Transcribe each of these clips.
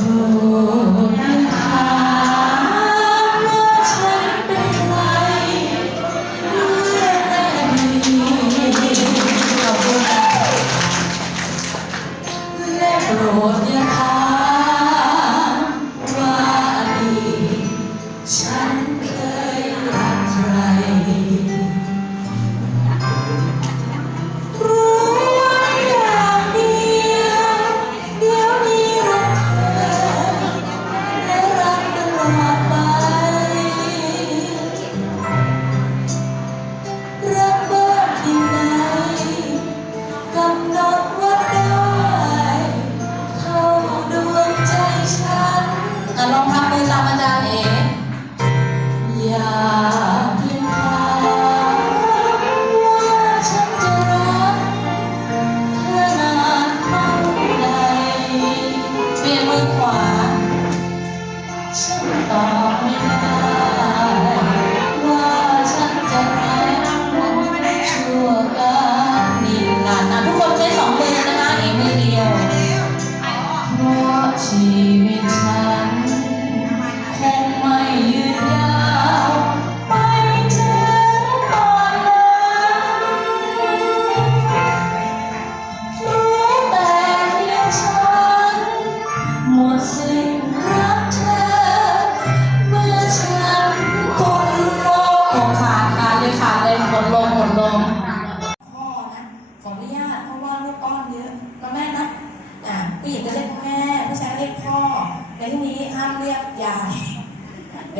ถู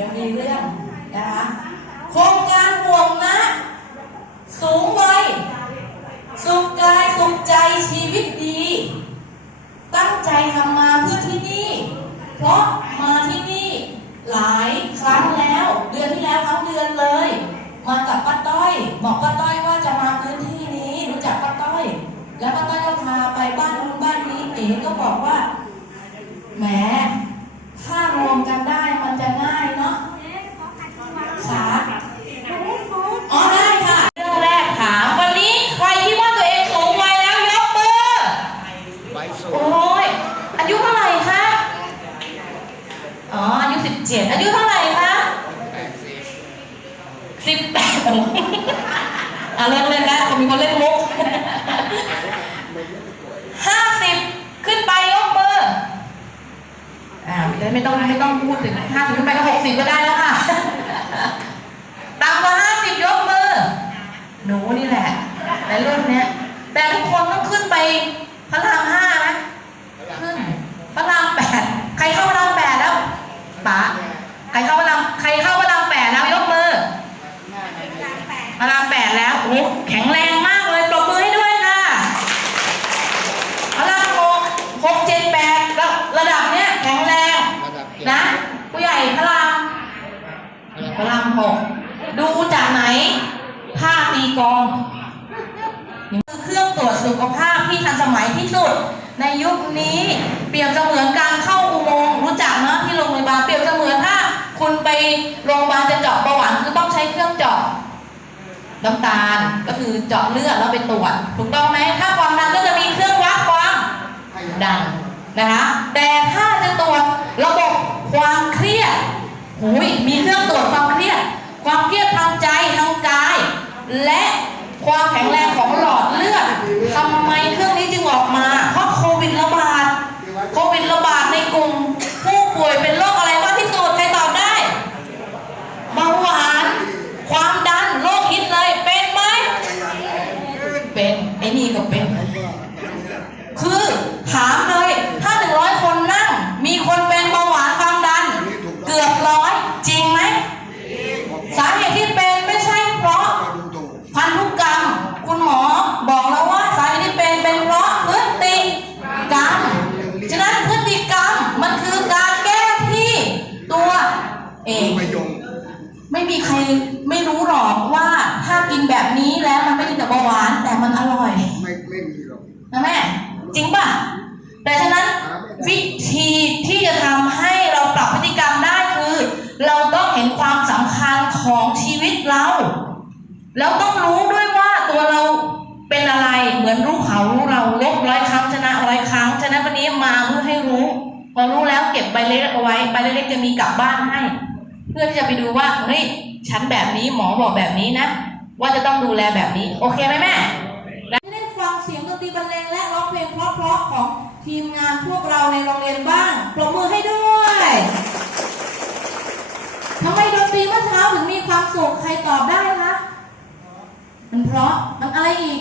ดี๋ยวมีเรื่องนะคะโครงการห่วงนะ สูงวัยสุขกายสุขใจชีวิตดี ตั้งใจทำมาเพื่อที่นี่ เพราะมาที่นี่หลายครั้งแล้ว เดือนที่แล้วทั้งเดือนเลย มากับป้าต้อยบอกป้าต้อยว่าจะมาพื้นที่นี้รู้จักป้าต้อย แล้วป้าต้อยก็พาไปบ้านนู้นบ้านนี้เอ๋ก็บอกว่าแหมถ้ารวมกันได้มันจะง่ายนะสาอ๋อได้ค่ะ เรื่องแรกถามวันนี้ใครที่ว่าตัวเองสูงวัยแล้วยกมือ ไว้สูง โอ้ย อายุเท่าไหร่คะ อ๋อ อายุสิบเจ็ด อายุเท่าไหร่คะ แปดสิบ สิบแปดอะเล่นเล่นแล้วมีคนเล่นมุก ห้าสิบขึ้นไปยกมือ อ่าไม่ต้องไม่ต้องพูดถึงห้าสิบขึ้นไปก็หกสิบก็ได้แล้วค่ะ ต่ำกว่าห้าสิบยกมือ หนูนี่แหละ ในรุ่นเนี้ย แต่ทุกคนต้องขึ้นไปพระรามห้านะ ขึ้นพระรามแปดใครเข้าพระรามแปดแล้วป๋าใคร เข้าพระรามใครเข้าพระรามแปดแล้วยกมือพระรามแปดแล้วโอ้โหแข็งแรงมากเลยปรบมือให้ด้วยค่ะพระรามหกหกเจ็ดแปดระระดับเนี้ยแข็งแรงระดับเจ็ดนะผู้ใหญ่พระรามพระรามหกดูจากไหนผ้าตีกลองคือเครื่องตรวจสุขภาพที่ทันสมัยที่สุด ในยุคนี้เปรียบเสมือนการเข้าอุโมงค์รู้จักเนอะที่โรงพยาบาลเปรียบเสมือนถ้าคุณ ไปโรงพยาบาลจะเจาะเบาหวานคือต้องใช้เครื่องเจาะน้ำตาลก็คือเจาะเลือดแล้วไปตรวจถูกต้องไหมถ้าความดันก็จะมีเครื่องวัดความดันนะคะแต่ถ้าจะตรวจระบบความเครียดหุยมีเครื่องตรวจความเครียด ความเครียดทางใจทางกาย และความแข็งแรงของหลอดเลือดทำไมเครื่องนี้จึงออกมา เพราะโควิดระบาด โควิดระบาดในกลุ่มผู้ป่วยเป็นโรคอะไรมากที่สุดใครตอบได้เบาหวาน ความดันโรคฮิตเลยเป็นไหมเป็นไอ้นี่ก็เป็น คือถามเลย ถ้าหนึ่งร้อยคนนั่ง มีคนเป็นเบาหวานความดัน เกือบร้อยจริงไหม สาเหตุที่เป็นไม่ใช่เพราะ พันธุกรรม คุณหมอบอกแล้วว่าสาเหตุที่เป็นเป็นเพราะพฤติกรรม ฉะนั้นพฤติกรรมมันคือการแก้ที่ตัวเอง ไม่ยง ไม่มีใครไม่รู้หรอกว่าถ้ากินแบบนี้แล้วมันไม่กินแต่เบาหวานแต่มันอร่อย ไม่ไม่มีหรอก นะแม่ จริงป่ะ แต่ฉะนั้นวิธีที่จะทำให้เราปรับพฤติกรรมได้คือ เราต้องเห็นความสำคัญของชีวิต เรา แล้วต้องรู้ด้วยว่าตัวเราเป็นอะไรเหมือนรู้เขารู้เราลบร้อยครั้งชนะร้อยครั้งฉะนั้นวันนี้มาเพื่อให้รู้เพราะอรู้แล้วเก็บใบเล็กเอาไว้ใบเล็กๆจะมีกลับบ้านให้ เพื่อที่จะไปดูว่าเฮ้ยฉันแบบนี้หมอบอกแบบนี้นะ ว่าจะต้องดูแลแบบนี้ โอเคไหมแม่ได้ฟังเสียงดนตรีบรรเลงและร้องเพลงเพราะๆของทีมงานพวกเราในโรงเรียนบ้างปรบมือให้ด้วย ทำไมดนตรีเมื่อเช้าถึงมีความสุข ใครตอบได้คะ มันเพราะ มันอะไรอีก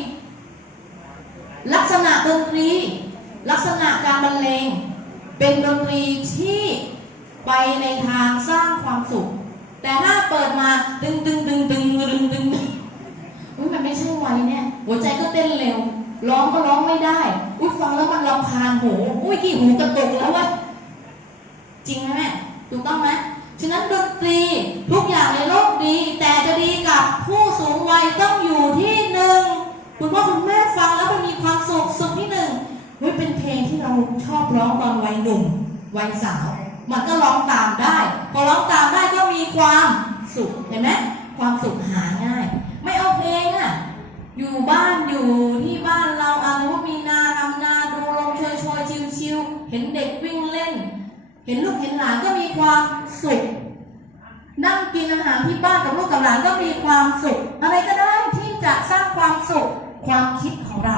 ลักษณะดนตรี ลักษณะการบรรเลง เป็นดนตรีที่ไปในทางสร้างความสุข แต่ถ้าเปิดมาตึงตึงตึงตึงตึงตึงอุ้ยมันไม่ใช่ไวเนี่ย หัวใจก็เต้นเร็ว ร้องก็ร้องไม่ได้ อุ้ยฟังแล้วมันรำคาญหู อุ้ยกี่หูกระตุกแล้ววะจริงไหมแม่ถูกต้องไหม ฉะนั้นดนตรีทุกอย่างในโลกดีแต่จะดีกับผู้สูงวัยต้องอยู่ที่หนึ่งคุณพ่อคุณแม่ฟังแล้วมันมีความสุขสุขที่หนึ่งเฮ้ยเป็นเพลงที่เราชอบร้องตอนวัยหนุ่มวัยสาว มันก็ร้องตามได้ พอร้องตามได้ก็มีความสุขเห็นไหมความสุขหาง่าย ไม่เอาเพลงอะอยู่บ้านอยู่ที่บ้านเราอะไรว่ามีนาทำนาดูลมชอยชอยชิวชิวๆเห็นเด็กวิ่ง ห็นลูกเห็นหลานก็มีความสุข นั่งกินอาหารที่บ้านกับลูกกับหลานก็มีความสุข อะไรก็ได้ที่จะสร้างความสุขความคิดของเรา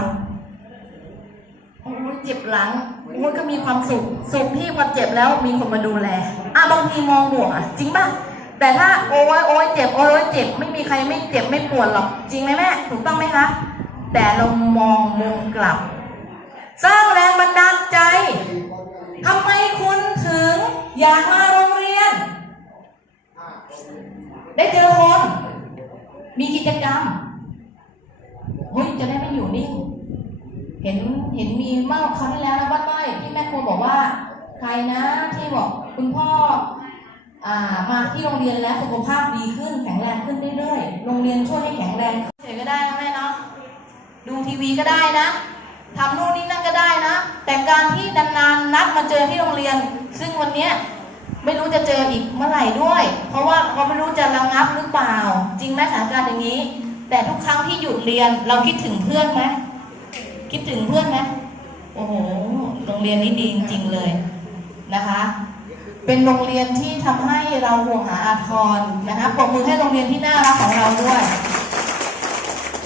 โอ้ยเจ็บหลังโอ้ยก็มีความสุข สุขที่พอเจ็บแล้วมีคนมาดูแล อะบางทีมองบวกอะ จริงป่ะ แต่ถ้าโอ้ยโอ้ยเจ็บโอ้ยโอ้ยเจ็บ ไม่มีใครไม่เจ็บไม่ปวดหรอก จริงไหมแม่ ถูกต้องไหมคะ แต่เรามองมุมกลับ สร้าง ได้เจอคน มีกิจกรรมเฮ้ยจะได้ไม่อยู่นิ่ง เห็นเห็นมีเมื่อคราวที่แล้วนะป้าต้อยที่แม่ครูบอกว่า ใครนะที่บอกคุณพ่ออ่ามาที่โรงเรียนแล้วสุขภาพดีขึ้นแข็งแรงขึ้นเรื่อยๆ โรงเรียนช่วยให้แข็งแรงเฉยก็ได้นะแม่เนาะ ดูทีวีก็ได้นะทำนู่นนี่นั่นก็ได้นะ แต่การที่นานๆนัดมาเจอที่โรงเรียน ซึ่งวันเนี้ย ไม่รู้จะเจออีกเมื่อไหร่ด้วย เพราะว่าเขาไม่รู้จะระงับหรือเปล่า จริงไหมสถานการณ์อย่างนี้ แต่ทุกครั้งที่หยุดเรียนเราคิดถึงเพื่อนไหมคิดถึงเพื่อนไหมโอ้โหโรงเรียนนี้ดีจริงๆเลยนะคะ เป็นโรงเรียนที่ทำให้เราห่วงหาอาทรนะคะปรบมือให้โรงเรียนที่น่ารักของเราด้วย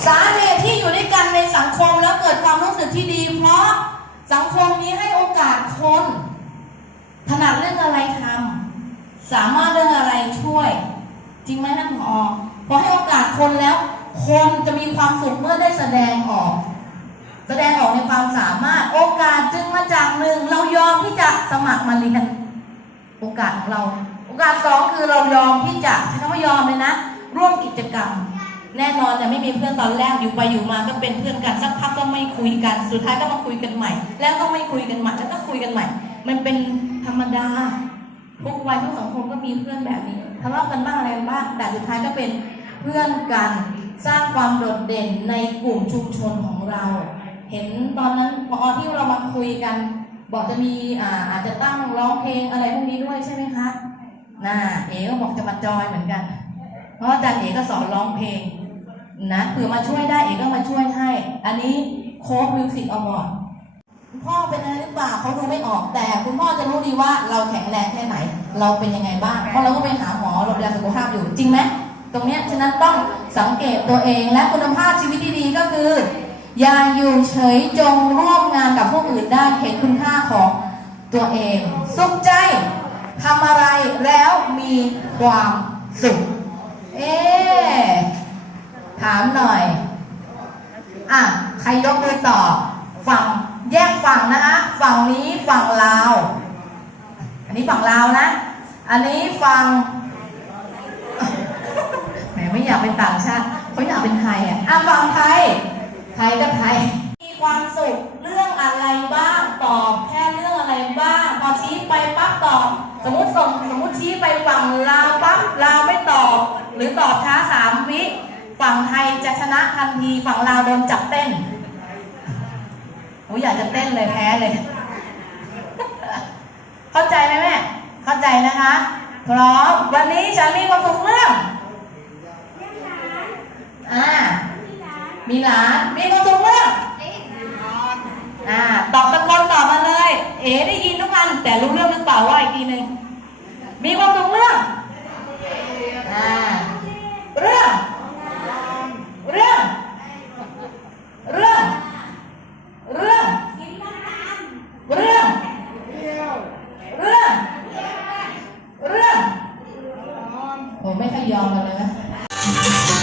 สาเหตุที่อยู่ด้วยกันในสังคมแล้วเกิดความรู้สึกที่ดี เพราะสังคมนี้ให้โอกาสคน ถนัดเรื่องอะไรทำสามารถเรื่องอะไรช่วย จริงไหมท่านผอพอให้โอกาสคนแล้ว คนจะมีความสุขเมื่อได้แสดงออก แสดงออกในความสามารถ โอกาสจึงมาจากหนึ่งเรายอมที่จะสมัครมาเรียนโอกาสของเรา โอกาสสองคือเรายอมที่จะใช้คำว่ายอมเลยนะ ร่วมกิจกรรม แน่นอนจะไม่มีเพื่อนตอนแรกอยู่ไปอยู่มาก็เป็นเพื่อนกันสักพักก็ไม่คุยกัน สุดท้ายก็มาคุยกันใหม่ แล้วก็ไม่คุยกันใหม่แล้วก็คุยกันใหม่ มันเป็น ธรรมดาทุกวัยทุกสังคมก็มีเพื่อนแบบนี้ทะเลาะกันบ้างอะไรบ้าง แต่สุดท้ายก็เป็นเพื่อนกันสร้างความโดดเด่นในกลุ่มชุมชนของเรา เห็นตอนนั้นพอที่เรามาคุยกัน บอกจะมีอ่าอาจจะตั้งร้องเพลงอะไรพวกนี้ด้วยใช่ไหมคะน่าเอ๋ก็บอกจะมาจอยเหมือนกัน เพราะอาจารย์เอ๋ก็สอนร้องเพลงนะเผื่อมาช่วยได้เอ๋ก็มาช่วยให้ อันนี้โค้ดมิวสิกอวอร์ด คุณพ่อเป็นอะไรหรือเปล่าเขาดูไม่ออก แต่คุณพ่อจะรู้ดีว่าเราแข็งแรงแค่ไหน เราเป็นยังไงบ้าง เพราะเราก็ไปหาหมอโรงพยาบาลสุขภาพอยู่จริงไหมตรงเนี้ยฉะนั้นต้องสังเกตตัวเองและคุณภาพชีวิตที่ดีก็คือ อย่าอยู่เฉยจงร่วมงานกับผู้อื่นได้เห็นคุณค่าของตัวเอง สุขใจทำอะไรแล้วมีความสุข เอ๊ะถามหน่อย อะ ใครยกมือตอบฝั่ง แยกฝั่งนะคะฝั่งนี้ฝั่งลาว อันนี้ฝั่งลาวนะ อันนี้ฝั่งแหมไม่อยากเป็นต่างชาติเขาอยากเป็นไทยอะอะฝั่งไทยไทยกับไทย มีความสุขเรื่องอะไรบ้างตอบแค่เรื่องอะไรบ้าง พอชี้ไปปั๊บตอบ สมมติส่งสมมติชี้ไปฝั่งลาวปั๊บลาวไม่ตอบ หรือตอบช้าสามวิ ฝั่งไทยจะชนะทันทีฝั่งลาวโดนจับเต้น หนูอยากจะเต้นเลยแพ้เลย เข้าใจไหมแม่ เข้าใจนะคะพร้อมวันนี้ฉันมีความสุขเรื่องอ่า มีหลาน มีความสุขเรื่องอ่า ตอบตะกอนตอบมาเลย เอ๋ได้ยินทุกคนแต่รู้เรื่องหรือเปล่าว่าอีกทีหนึ่งมีความสุขเรื่องอ่าเรื่อง อะไ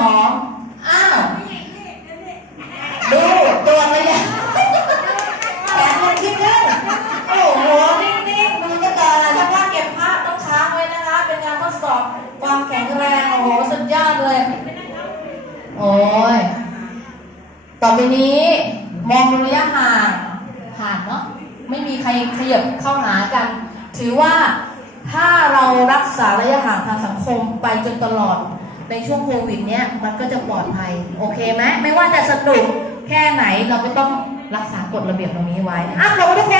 หอม อ้าว ดูตัวไปเลยแขนมันคิดเล่นโอ้โห นิ่งๆมืเก็ตาถ้าว่าเก็บภาพต้องช้างไว้นะคะ เป็นการทดสอบความแข็งแรง โอ้โห สุดยอดเลย โอ้ย ต่อไปนี้ มองระยะห่างห่างเนาะ ไม่มีใครขยับเข้าหากัน ถือว่าถ้าเรารักษาระยะห่างทางสังคมไปจนตลอด ในช่วงโควิดเนี้ยมันก็จะปลอดภัย โอเคไหมไม่ว่าจะสะดุกแค่ไหนเราก็ต้องรักษากฎระเบียบตรงนี้ไว้อะเราทุกคน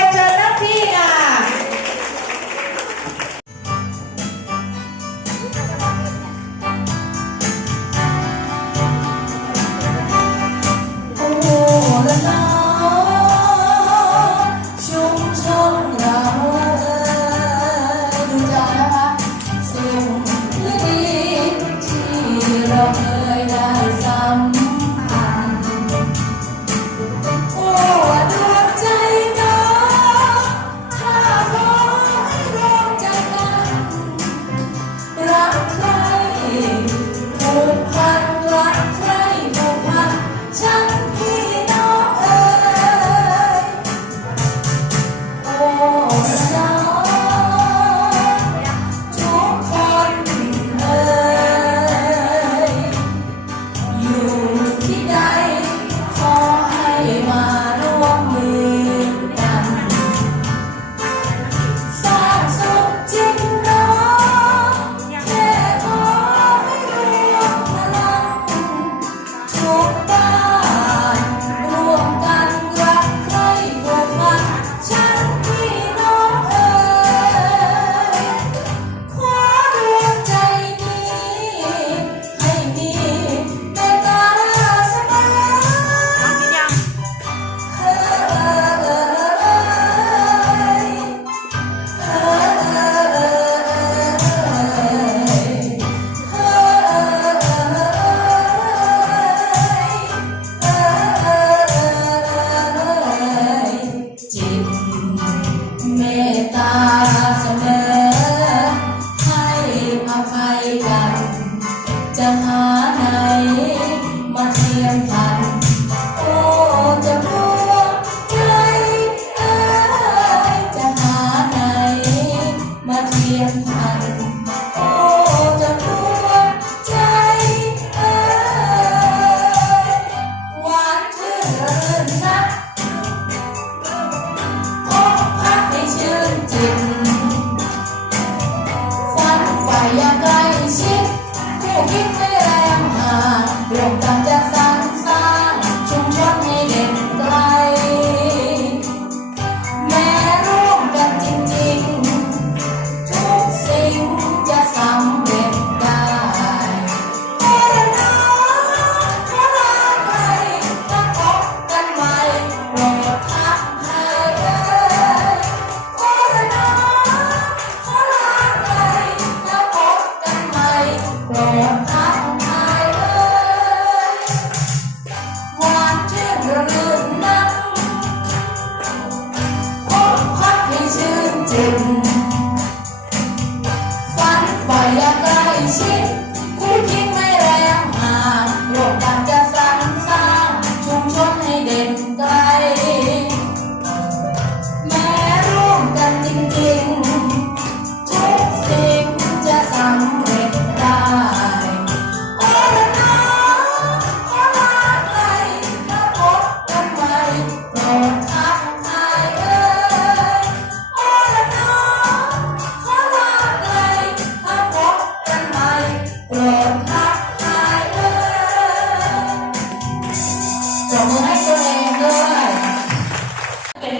Oh.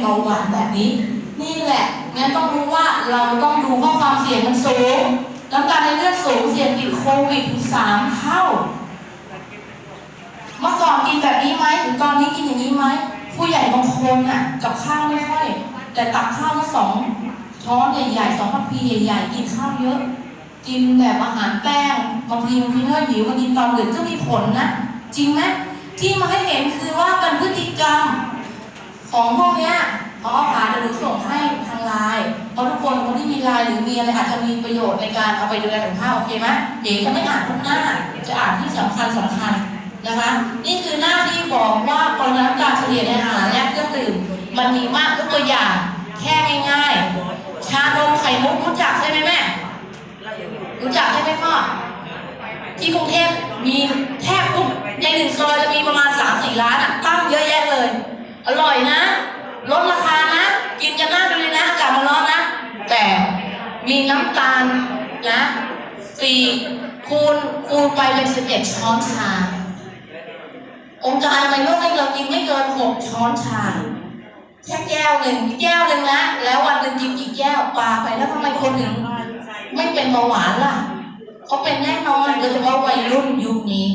เบาหวานแบบนี้ นี่แหละงั้นต้องรู้ว่าเราต้องดูว่าความเสี่ยงมันสูงน้ำตาลในเลือดสูงเสี่ยงติดโควิดสามเท่า เมื่อก่อนกินแบบนี้ไหมหรือตอนนี้กินอย่างนี้ไหมผู้ใหญ่บางคนน่ะ กับข้าวไม่ค่อย แต่ตักข้าวมาสองช้อนใหญ่ๆสองพัพพีใหญ่ๆกินข้าวเยอะ กินแบบอาหารแป้งบางทีบางทีเมื่อหิวมากินตอนดึกก็มีผลนะ จริงไหมที่มาให้เห็นคือว่าเป็นพฤติกรรม ของพวกเนี้ยพอผ่าเดี๋ยวหนูส่งให้ทางไลน์เพราะทุกคนคนที่มีไลน์หรือมีอะไรอาจจะมีประโยชน์ในการเอาไปดูแลสุขภาพโอเคไหมเดี๋ยวจะไม่อ่านทุกหน้า จะอ่านที่สำคัญสำคัญนะคะ นี่คือหน้าที่บอกว่าปริมาณน้ำตาลเฉลี่ยในอาหารและเครื่องดื่มมันมีมากยกตัวอย่าง แค่ง่ายๆ ชานมไข่มุกรู้จักใช่ไหมแม่ รู้จักใช่ไหมพ่อ ที่กรุงเทพมีแทบทุกในหนึ่งซอยจะมีประมาณสามสี่ร้านอะตั้งเยอะแยะเลย อร่อยนะ ลดราคานะ กินกันหน้าดูเลยนะอากาศมันร้อนนะ แต่มีน้ำตาลนะสี่คูณคูณไปเป็นสิบเอ็ดช้อนชา องค์การอนามัยโลกให้เรากินไม่เกินหกช้อนชาแค่แก้วหนึ่งแก้วหนึ่งนะ แล้ววันหนึ่งกินกี่แก้วปลาไปแล้วทำไมคนถึงไม่เป็นเบาหวานล่ะเขาเป็นแน่นอนโดยเฉพาะวัยรุ่นยุคนี้